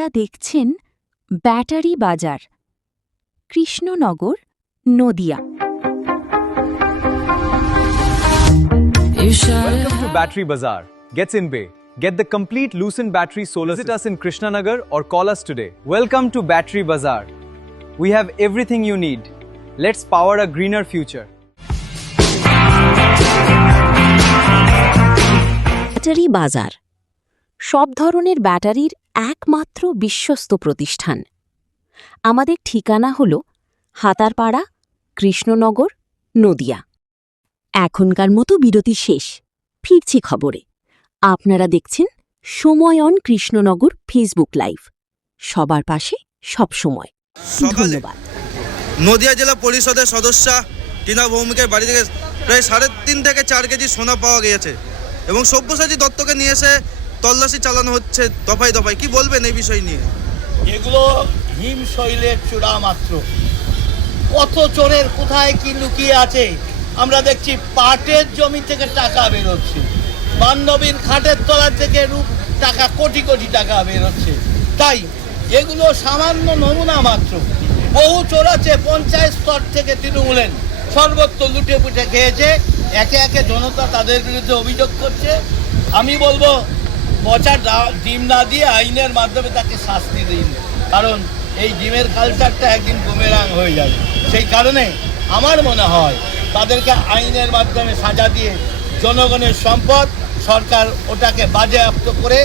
আপনারা দেখছেন ব্যাটারি বাজার, Krishnanagar, Nadia. Welcome to Battery Bazaar. Gets in Bay. Get the complete Lucent battery solar. Visit us in Krishnanagar or call us today. Welcome to Battery Bazaar. We have everything you need. Let's power a greener future. Battery বাজার সব ধরনের ব্যাটারির একমাত্র বিশ্বস্ত প্রতিষ্ঠান। আমাদের ঠিকানা হল হাতারপাড়া, কৃষ্ণনগর, নদিয়া। এখনকার মতো বিরতি শেষ, ফিরছি খবরে। আপনারা দেখছেন সময় অন কৃষ্ণনগর ফেসবুক লাইভ, সবার পাশে সব সময়। ধন্যবাদ। নদিয়া জেলা পরিষদের সদস্যা টিনা ভৌমিকের বাড়ি থেকে প্রায় 3.5 থেকে 4 কেজি সোনা পাওয়া গিয়েছে এবং সব্যসাচী দত্তকে নিয়ে এসে তল্লাশি চালানো হচ্ছে দফায় দফায়। কি বলবেন এই বিষয় নিয়ে? এগুলো হিমশৈলের চূড়া মাত্র। কত চোরের কোথায় কি লুকিয়ে আছে আমরা দেখছি। পাটের জমি থেকে টাকা বেরোচ্ছে, বান্ধবীর খাটের তলা থেকে টাকা কোটি কোটি টাকা বেরোচ্ছে। তাই এগুলো সামান্য নমুনা মাত্র। বহু চোর আছে পঞ্চায়েত স্তর থেকে তৃণমূলের সর্বত্র লুটে পুটে খেয়েছে। একে একে জনতা তাদের বিরুদ্ধে অভিযোগ করছে। আমি বলবো পচা ডিম না দিয়ে আইনের মাধ্যমে তাকে শাস্তি দিন, কারণ এই ডিমের কালচারটা একদিন বুমেরাং হয়ে যাবে। সেই কারণে আমার মনে হয় তাদেরকে আইনের মাধ্যমে সাজা দিয়ে জনগণের সম্পদ সরকার ওটাকে বাজেয়াপ্ত করে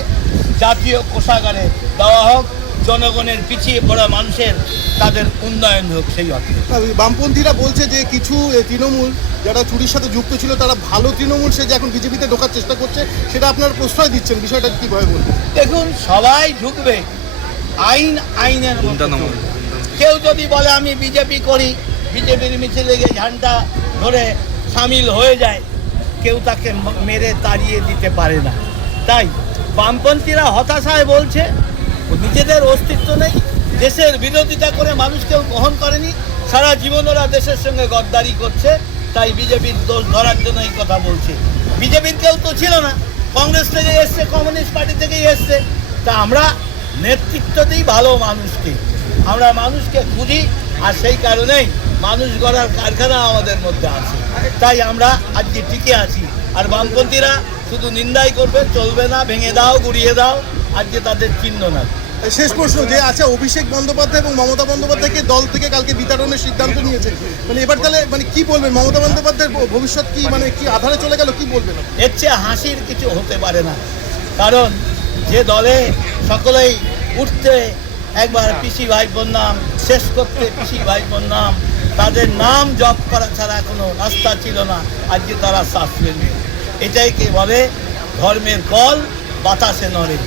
জাতীয় কোষাগারে দেওয়া হোক। জনগণের পিছিয়ে পড়া মানুষের তাদের উন্নয়ন হোক। সেই অর্থে বামপন্থীরা বলছে যে কিছু তৃণমূল যারা চুরির সাথে যুক্ত ছিল তারা ভালো তৃণমূল সে যে এখন বিজেপিতে ঢোকার চেষ্টা করছে, সেটা আপনারা প্রশ্রয় দিচ্ছেন। বিষয়টা কীভাবে বলবেন? দেখুন, সবাই ঢুকবে, আইনের মধ্যে। কেউ যদি বলে আমি বিজেপি করি, বিজেপির মিছিলে গিয়ে ঝান্ডা ধরে সামিল হয়ে যায়, কেউ তাকে মেরে তাড়িয়ে দিতে পারে না। তাই বামপন্থীরা হতাশায় বলছে নিজেদের অস্তিত্ব নেই, দেশের বিরোধিতা করে মানুষকেও গ্রহণ করেনি, সারা জীবন ওরা দেশের সঙ্গে গদ্দারি করছে। তাই বিজেপির দোষ ধরার জন্য এই কথা বলছে। বিজেপির কেউ তো ছিল না, কংগ্রেস থেকে এসছে, কমিউনিস্ট পার্টি থেকেই এসছে। তা আমরা নেতৃত্ব দিই ভালো মানুষকে, আমরা মানুষকে খুঁজি, আর সেই কারণেই মানুষ গড়ার কারখানা আমাদের মধ্যে আছে। তাই আমরা আজকে টিকে আছি। আর বামপন্থীরা শুধু নিন্দাই করবে, চলবে না, ভেঙে দাও, গুড়িয়ে দাও, আজকে তাদের চিহ্ন না। শেষ প্রশ্ন, যে আছে অভিষেক বন্দ্যোপাধ্যায় এবং মমতা বন্দ্যোপাধ্যায়কে দল থেকে কালকে বিতরণের সিদ্ধান্ত নিয়েছে, মানে এবার তাহলে কি বলবেন? মমতা বন্দ্যোপাধ্যায়ের ভবিষ্যৎ কি, মানে কি আধারে চলে গেল, কি বলবেন? এর চেয়ে হাসির কিছু হতে পারে না, কারণ যে দলে সকলেই উঠতে একবার পিসি ভাইপোর নাম, শেষ করতে পিসি ভাইপোর নাম, তাদের নাম জপ করা ছাড়া কোনো রাস্তা ছিল না, আজকে তারা শ্বাস ফেলবে। এটাই কে বলে ধর্মের কল বাতাসে নড়ে,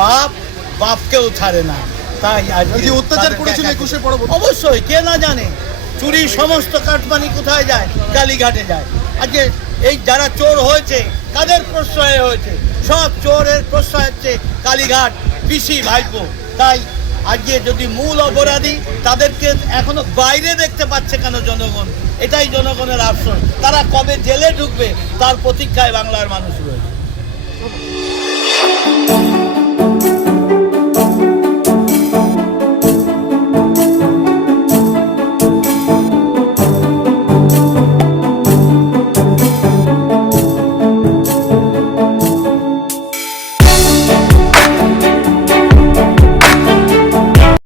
পাপ বাপকেও ছাড়ে না। তাই আজকে অত্যাচার করেছিল 21-এর পরবর্তী, অবশ্যই কে না জানে চুরির সমস্ত কাটমানি কোথায় যায়? কালীঘাটে যায়। আজকে এই যারা চোর হয়েছে কাদের প্রশ্রয়ে হয়েছে? সব চোরের প্রশ্রয় হচ্ছে কালীঘাট, পিসি ভাইপো। তাই আজকে যদি মূল অপরাধী তাদেরকে এখনো বাইরে দেখতে পাচ্ছে কেন জনগণ? এটাই জনগণের আফসোস। তারা কবে জেলে ঢুকবে তার প্রতীক্ষায় বাংলার মানুষ রয়েছে।